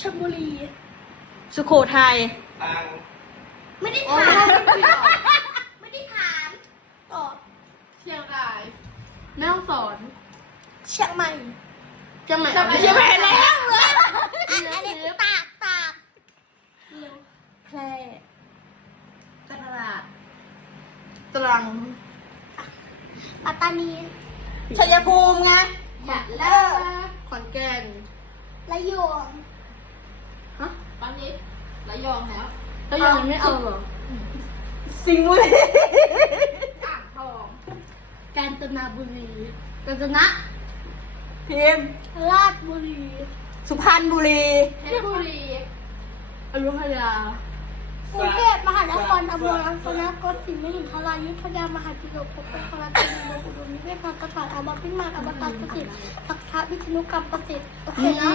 ชลบุรี สุโขทัย ตัง ไม่ได้ถามไม่ได้ถามตอบ เชียงรายแม่ฮ่องสอน เชียงใหม่ เชียงใหม่ เชียงใหม่แล้ว อันนี้ตากเร็ว แพร่ ตลาด ตรัง ปัตตานี ชัยภูมิไง ยะลาขอนแก่น ระยอง ฮะตอนนี้ระยองแล้วระยองไม่เอาเหรอ สิงห์บุรี อ่างทอง กาญจนบุรี กาญจนะ พิมพ์ ราชบุรี สุพรรณบุรี เพชรบุรีอยุธยาก รุงเทพมหานครอำเภอรังสนโกสินทร์มหินทรายุทธยามหาจุฬาภพเป็นพระราชวังอุดมนิเวศน์กษัตริย์อามาพิมานอมตะกสิทธิ์พักพระวิษณุกรรมประสิทธิ์โอเคนะ